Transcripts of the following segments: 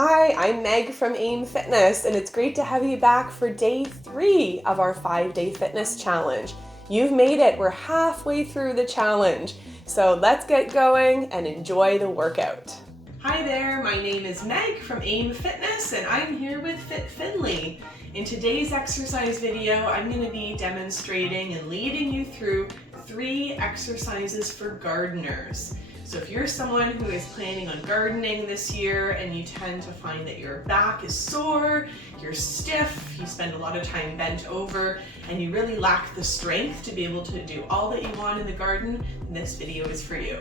Hi, I'm Meg from AIM Fitness, and it's great to have you back for day 3 of our 5-day fitness challenge. You've made it. We're halfway through the challenge. So let's get going and enjoy the workout. Hi there, my name is Meg from AIM Fitness, and I'm here with Finley. In today's exercise video, I'm going to be demonstrating and leading you through 3 exercises for gardeners. So if you're someone who is planning on gardening this year and you tend to find that your back is sore, you're stiff, you spend a lot of time bent over, and you really lack the strength to be able to do all that you want in the garden, this video is for you.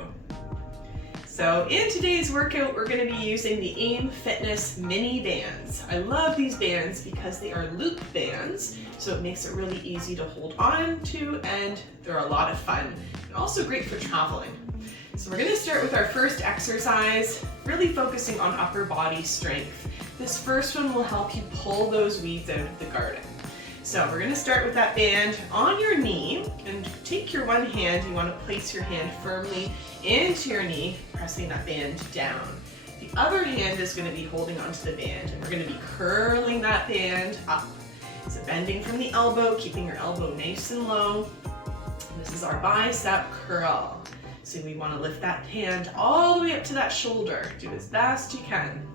So in today's workout, we're going to be using the AIM Fitness mini bands. I love these bands because they are loop bands, so it makes it really easy to hold on to, and they're a lot of fun. And also great for traveling. So we're going to start with our first exercise, really focusing on upper body strength. This first one will help you pull those weeds out of the garden. So we're going to start with that band on your knee, and take your one hand, you want to place your hand firmly into your knee, pressing that band down. The other hand is going to be holding onto the band, and we're going to be curling that band up. So bending from the elbow, keeping your elbow nice and low. This is our bicep curl. So we want to lift that hand all the way up to that shoulder. Do as best you can.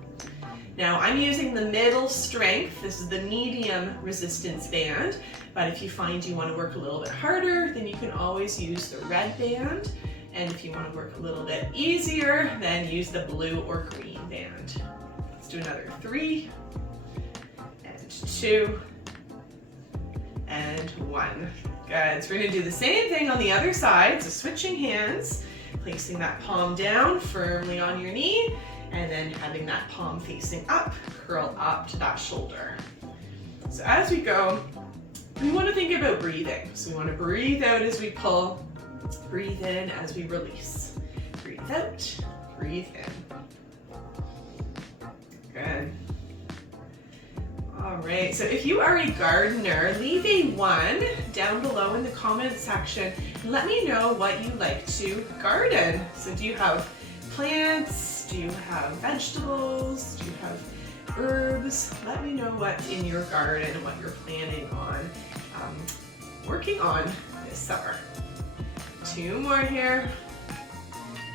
Now I'm using the middle strength. This is the medium resistance band, but if you find you want to work a little bit harder, then you can always use the red band. And if you want to work a little bit easier, then use the blue or green band. Let's do another 3 and 2 and 1. Good, so we're going to do the same thing on the other side, so switching hands, placing that palm down firmly on your knee, and then having that palm facing up, curl up to that shoulder. So as we go, we want to think about breathing. So we want to breathe out as we pull, breathe in as we release. Breathe out, breathe in. Good. All right, so if you are a gardener, leave a 1 down below in the comment section and let me know what you like to garden. So do you have plants? Do you have vegetables? Do you have herbs? Let me know what's in your garden and what you're planning on working on this summer. 2 more here,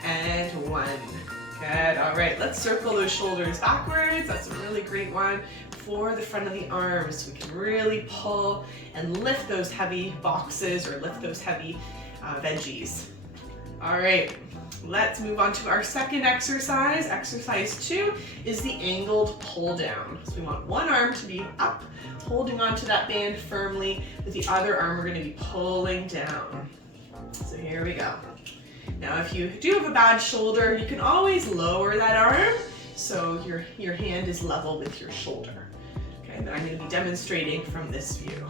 and 1. Good, all right, let's circle those shoulders backwards. That's a really great one for the front of the arms. So we can really pull and lift those heavy boxes or lift those heavy veggies. All right, let's move on to our second exercise. Exercise 2 is the angled pull down. So we want one arm to be up, holding onto that band firmly. With the other arm, we're going to be pulling down. So here we go. Now if you do have a bad shoulder, you can always lower that arm so your hand is level with your shoulder. Okay, but I'm going to be demonstrating from this view.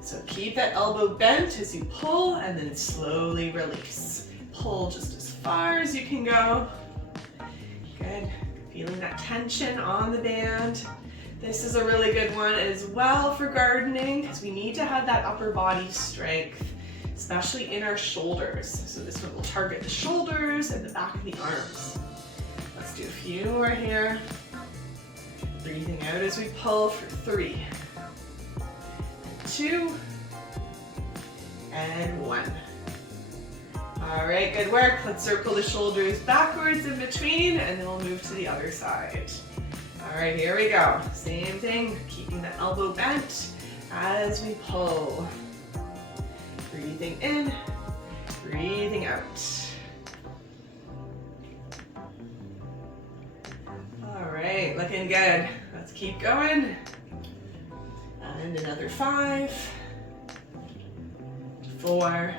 So keep that elbow bent as you pull and then slowly release. Pull just as far as you can go. Good. Feeling that tension on the band. This is a really good one as well for gardening because we need to have that upper body strength, especially in our shoulders. So this one will target the shoulders and the back of the arms. Let's do a few more here. Breathing out as we pull for 3, 2, and 1. All right, good work. Let's circle the shoulders backwards in between, and then we'll move to the other side. All right, here we go. Same thing, keeping the elbow bent as we pull. Breathing in, breathing out. All right, looking good. Let's keep going. And another 5, 4,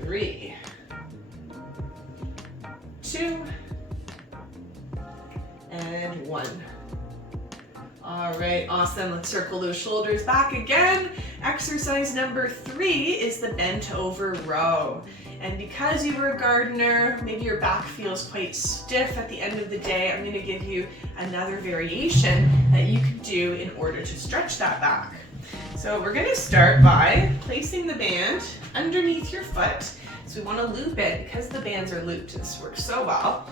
3, 2, and 1. All right, awesome. Let's circle those shoulders back again. Exercise number 3 is the bent over row. And because you were a gardener, maybe your back feels quite stiff at the end of the day, I'm going to give you another variation that you can do in order to stretch that back. So we're going to start by placing the band underneath your foot. So we want to loop it because the bands are looped. This works so well.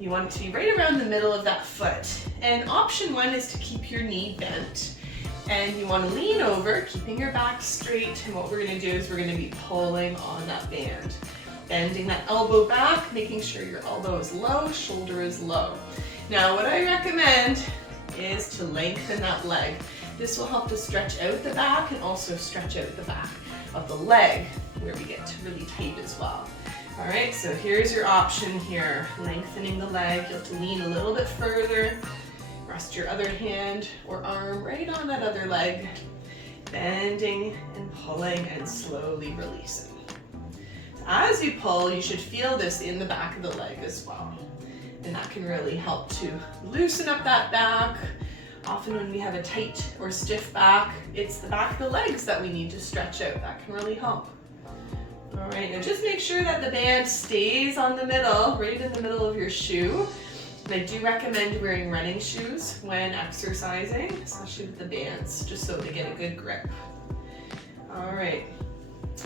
You want it to be right around the middle of that foot. And option 1 is to keep your knee bent. And you want to lean over, keeping your back straight. And what we're going to do is we're going to be pulling on that band. Bending that elbow back, making sure your elbow is low, shoulder is low. Now, what I recommend is to lengthen that leg. This will help to stretch out the back and also stretch out the back of the leg where we get to really tight as well. All right, so here's your option here. Lengthening the leg, you'll have to lean a little bit further. Rest your other hand or arm right on that other leg. Bending and pulling and slowly releasing. As you pull, you should feel this in the back of the leg as well. And that can really help to loosen up that back. Often when we have a tight or stiff back, it's the back of the legs that we need to stretch out. That can really help. All right, now just make sure that the band stays on the middle, right in the middle of your shoe. And I do recommend wearing running shoes when exercising, especially with the bands, just so they get a good grip. All right,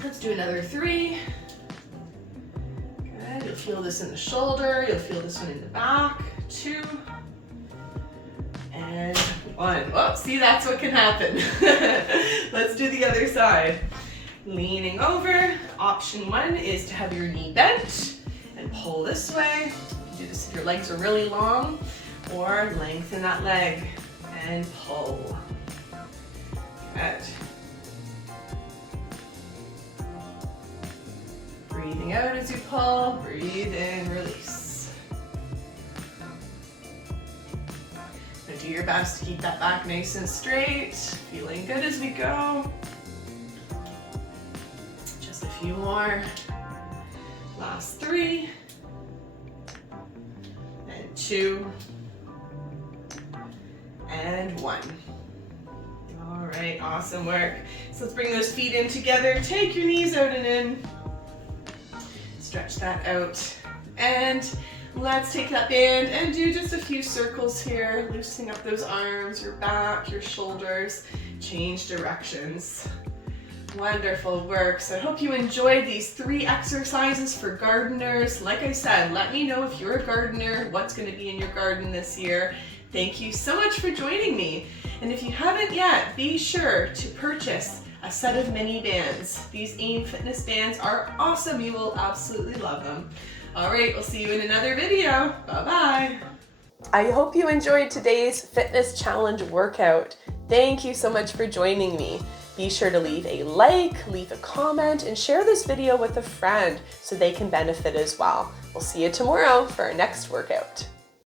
let's do another 3. Good, you'll feel this in the shoulder, you'll feel this one in the back. 2. And 1. Oh, see, that's what can happen. Let's do the other side. Leaning over. Option 1 is to have your knee bent and pull this way. You do this if your legs are really long, or lengthen that leg and pull. Good. Breathing out as you pull, breathe in, release. Now do your best to keep that back nice and straight. Feeling good as we go. Just a few more. Last 3. And 2. And 1. All right, awesome work. So let's bring those feet in together. Take your knees out and in. Stretch that out. And let's take that band and do just a few circles here, loosening up those arms, your back, your shoulders, change directions. Wonderful work. So I hope you enjoyed these 3 exercises for gardeners. Like I said, let me know if you're a gardener, what's going to be in your garden this year. Thank you so much for joining me. And if you haven't yet, be sure to purchase a set of mini bands. These AIM Fitness bands are awesome. You will absolutely love them. All right, we'll see you in another video. Bye-bye. I hope you enjoyed today's fitness challenge workout. Thank you so much for joining me. Be sure to leave a like, leave a comment, and share this video with a friend so they can benefit as well. We'll see you tomorrow for our next workout.